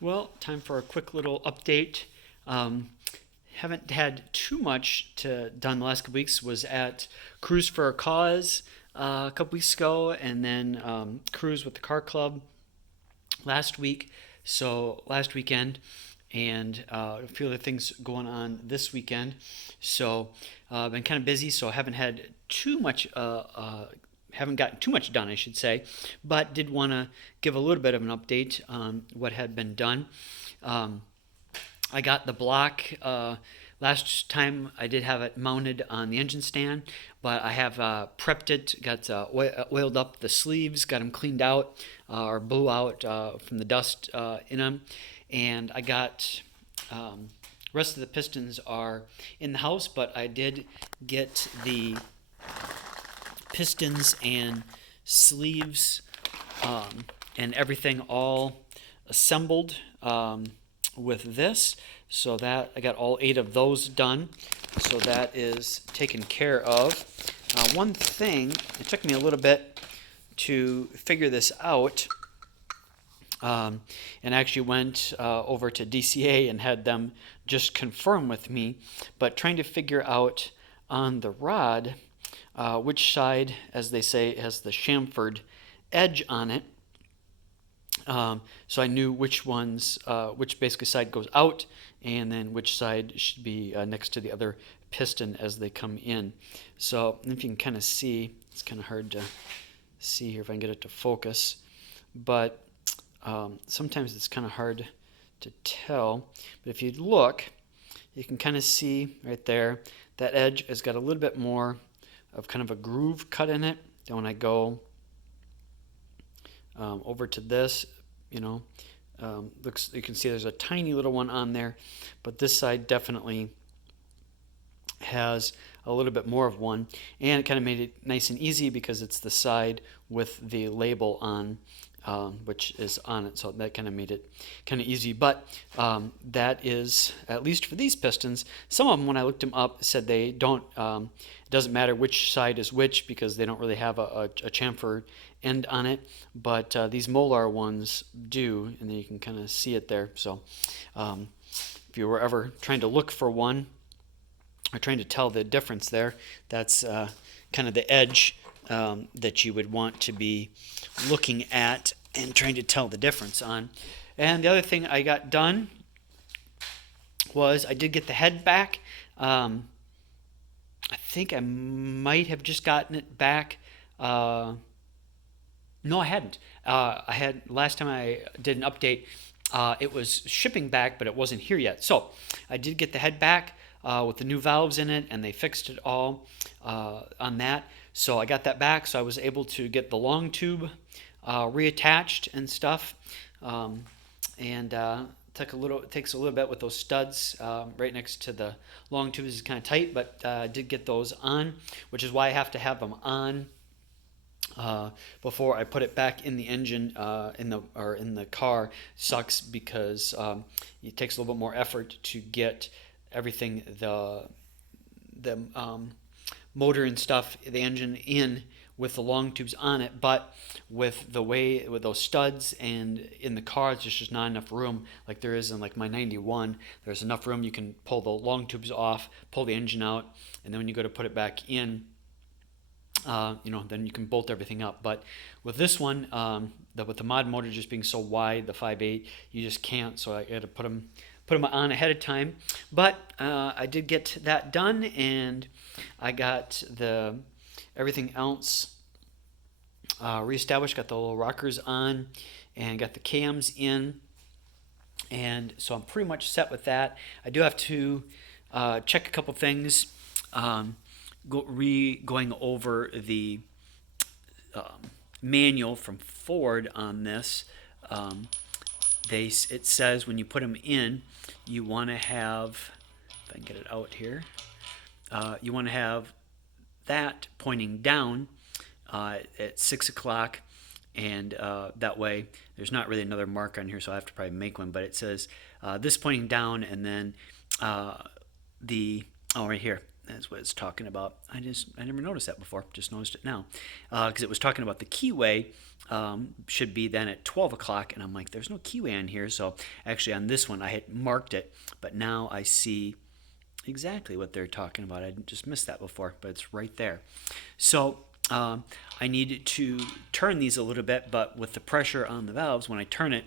Well, time for a quick little update. Um, haven't had too much to done the last couple weeks. Was at Cruise for a Cause a couple weeks ago, and then Cruise with the Car Club last week. So last weekend, and a few other things going on this weekend. So I've been kind of busy, so I haven't had too much. Haven't gotten too much done, I should say, but did want to give a little bit of an update on what had been done. Um, I got the block. Last time I did have it mounted on the engine stand, but I have prepped it, got oiled up the sleeves, got them cleaned out or blew out from the dust in them, and I got rest of the pistons are in the house, but I did get the pistons and sleeves and everything all assembled with this. So that I got all 8 of those done. So that is taken care of. One thing, it took me a little bit to figure this out, and actually went over to DCA and had them just confirm with me, but trying to figure out on the rod which side, as they say, has the chamfered edge on it. So I knew which basically side goes out, and then which side should be next to the other piston as they come in. So if you can kind of see, it's kind of hard to see here if I can get it to focus, but sometimes it's kind of hard to tell. But if you look, you can kind of see right there, that edge has got a little bit more of kind of a groove cut in it. Then when I go over to this, looks, you can see there's a tiny little one on there, but this side definitely has a little bit more of one, and it kind of made it nice and easy because it's the side with the label on, which is on it, so that kind of made it kind of easy. But that is, at least for these pistons, some of them when I looked them up said they don't, it doesn't matter which side is which because they don't really have a chamfer end on it, but these Molar ones do, and then you can kind of see it there. So if you were ever trying to look for one or trying to tell the difference there, that's kind of the edge that you would want to be looking at and trying to tell the difference on. And the other thing I got done was I did get the head back. I think I might have just gotten it back. No, I hadn't. I had last time I did an update. It was shipping back, but it wasn't here yet. So I did get the head back with the new valves in it, and they fixed it all on that. So I got that back. So I was able to get the long tube reattached and stuff, and it takes a little bit with those studs right next to the long tubes. Is kind of tight, but I did get those on, which is why I have to have them on before I put it back in the engine in the car. Sucks because it takes a little bit more effort to get everything, the motor and stuff, the engine in with the long tubes on it, but with those studs and in the car, there's just not enough room like there is in like my 91. There's enough room you can pull the long tubes off, pull the engine out, and then when you go to put it back in, then you can bolt everything up. But with this one, with the mod motor just being so wide, the 5.8, you just can't. So I had to put them on ahead of time. But I did get that done, and I got everything else reestablished. Got the little rockers on, and got the cams in, and so I'm pretty much set with that. I do have to check a couple things. Going over the manual from Ford on this. It says when you put them in, you want to have, if I can get it out here, you want to have that pointing down at 6 o'clock, and that way there's not really another mark on here, so I have to probably make one, but it says this pointing down, and then right here, That's what it's talking about. I never noticed that before. Just noticed it now, because it was talking about the keyway should be then at 12 o'clock, and I'm like, there's no keyway on here. So actually, on this one, I had marked it, but now I see exactly what they're talking about. I just missed that before, but it's right there. So I need to turn these a little bit, but with the pressure on the valves, when I turn it,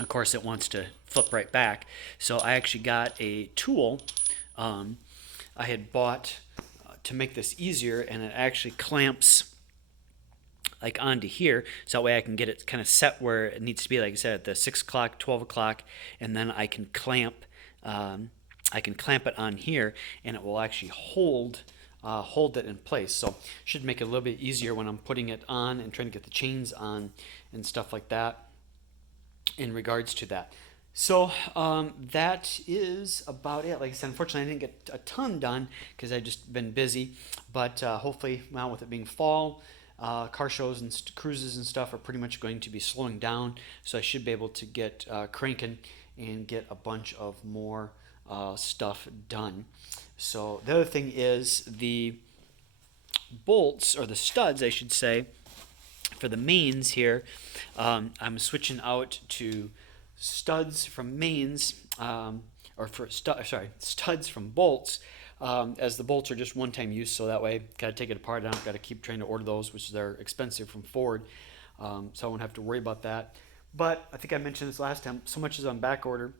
of course, it wants to flip right back. So I actually got a tool I had bought to make this easier, and it actually clamps like onto here, so that way I can get it kind of set where it needs to be, like I said, at the 6 o'clock, 12 o'clock, and then I can clamp it on here, and it will actually hold it in place. So should make it a little bit easier when I'm putting it on and trying to get the chains on and stuff like that in regards to that. So that is about it. Like I said, unfortunately, I didn't get a ton done because I've just been busy. But hopefully, well, with it being fall, car shows and cruises and stuff are pretty much going to be slowing down. So I should be able to get cranking and get a bunch of more stuff done. So the other thing is the bolts, or the studs, I should say, for the mains here. I'm switching out to studs from mains, studs from bolts, as the bolts are just one-time use, so that way, got to take it apart. I don't got to keep trying to order those, which they're expensive from Ford, so I won't have to worry about that. But I think I mentioned this last time, so much as on back order,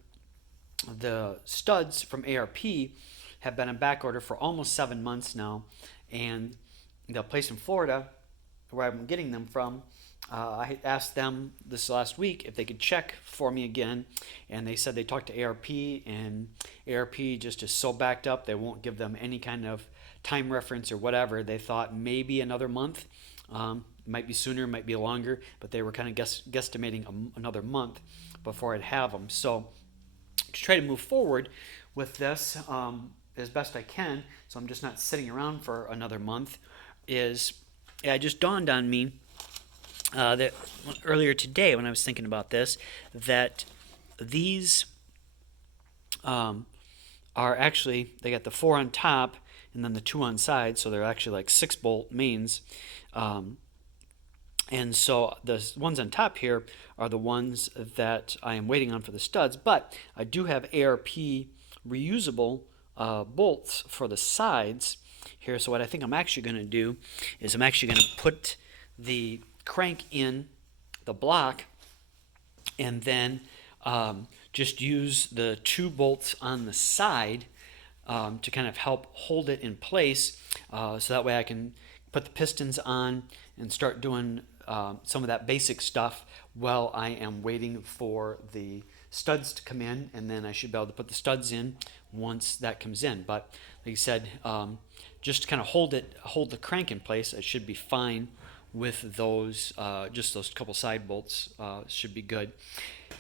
the studs from ARP have been on back order for almost 7 months now, and the place in Florida where I'm getting them from, I asked them this last week if they could check for me again, and they said they talked to ARP, and ARP just is so backed up they won't give them any kind of time reference or whatever. They thought maybe another month, might be sooner, might be longer, but they were kind of guesstimating another month before I'd have them. So to try to move forward with this as best I can, so I'm just not sitting around for another month, it just dawned on me that earlier today when I was thinking about this, that these are actually, they got the 4 on top and then the 2 on side, so they're actually like 6-bolt mains. And so the ones on top here are the ones that I am waiting on for the studs, but I do have ARP reusable bolts for the sides here. So what I think I'm actually going to do is I'm actually going to put the crank in the block and then just use the 2 bolts on the side to kind of help hold it in place, so that way I can put the pistons on and start doing some of that basic stuff while I am waiting for the studs to come in, and then I should be able to put the studs in once that comes in. But like I said, just to kind of hold the crank in place, it should be fine with those, just those couple side bolts should be good.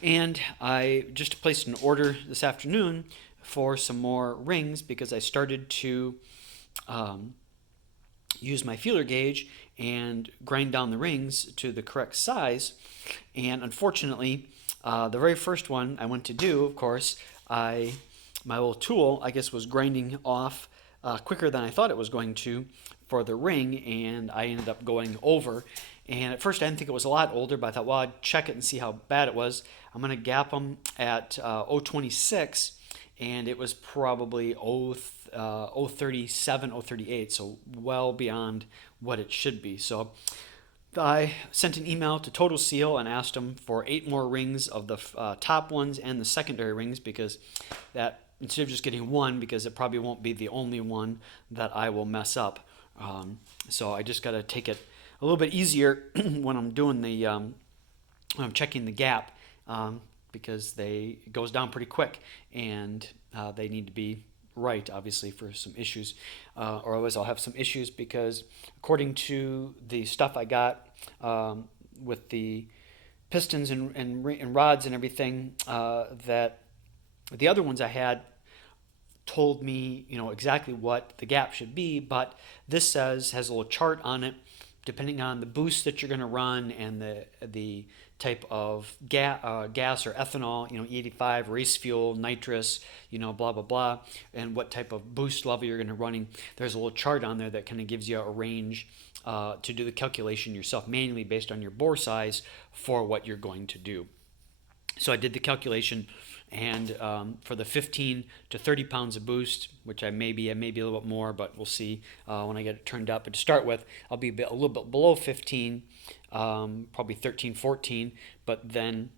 And I just placed an order this afternoon for some more rings because I started to use my feeler gauge and grind down the rings to the correct size. And unfortunately, the very first one I went to do, of course, my little tool, I guess, was grinding off quicker than I thought it was going to for the ring, and I ended up going over. And at first I didn't think it was a lot older, but I thought, well, I'd check it and see how bad it was. I'm going to gap them at 026, and it was probably 037, 038, so well beyond what it should be. So I sent an email to Total Seal and asked them for 8 more rings of the top ones and the secondary rings, because that, instead of just getting one, because it probably won't be the only one that I will mess up. So I just got to take it a little bit easier when I'm doing the when I'm checking the gap, because it goes down pretty quick, and they need to be right, obviously, for some issues, or otherwise I'll have some issues, because according to the stuff I got with the pistons and rods and everything, that the other ones I had told me, exactly what the gap should be, but this has a little chart on it, depending on the boost that you're going to run and the type of gas or ethanol, E85, race fuel, nitrous, blah, blah, blah, and what type of boost level you're going to running. There's a little chart on there that kind of gives you a range to do the calculation yourself, manually based on your bore size for what you're going to do. So I did the calculation, and for the 15 to 30 pounds of boost, which I may be a little bit more, but we'll see when I get it turned up. But to start with, I'll be a little bit below 15, probably 13, 14. But then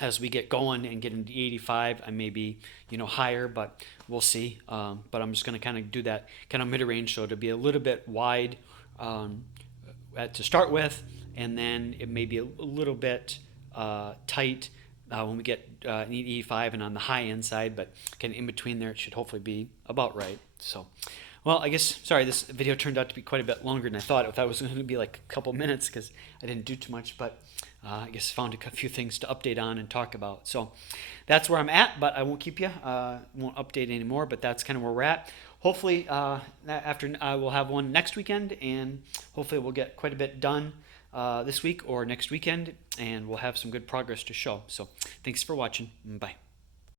as we get going and get into 85, I may be higher, but we'll see. But I'm just going to kind of do that kind of mid-range, so to be a little bit wide to start with, and then it may be a little bit tight when we get an E85 and on the high end side, but kind of in between there, it should hopefully be about right. So, well, I guess, sorry, this video turned out to be quite a bit longer than I thought. I thought it was going to be like a couple minutes because I didn't do too much, but I guess found a few things to update on and talk about. So that's where I'm at, but I won't keep you, won't update anymore, but that's kind of where we're at. Hopefully, after we'll have one next weekend, and hopefully we'll get quite a bit done this week or next weekend, and we'll have some good progress to show. So thanks for watching. Bye.